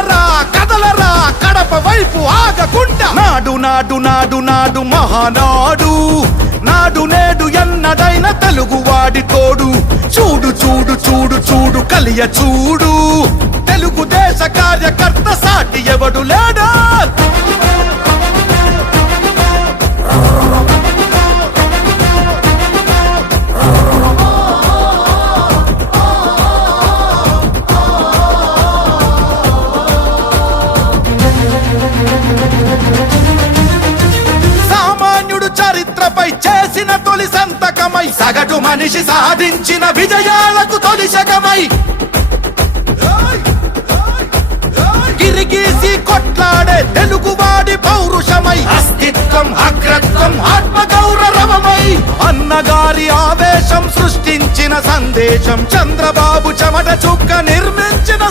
కదలరా కదలరా కడప వైపు ఆగకుండా నాడు నాడు నాడు నాడు మహానాడు నాడు నేడు ఎన్నడైన తెలుగువాడి తోడు చూడు చూడు చూడు చూడు కలియ చూడు తెలుగుదేశ కార్యకర్త సాటి ఎవడు లేడా చరిత్రపై చేసిన తొలి సంతకమై సగటు మనిషి సాధించిన విజయాలకు తొలి శకమై గిరిగీసి కొట్లాడే తెలుగువాడి పౌరుషమై అస్తిత్వం అగ్రత్వం ఆత్మగౌరవమై అన్నగారి ఆవేశం సృష్టించిన సందేశం చంద్రబాబు చెమట చుక్క నిర్మించిన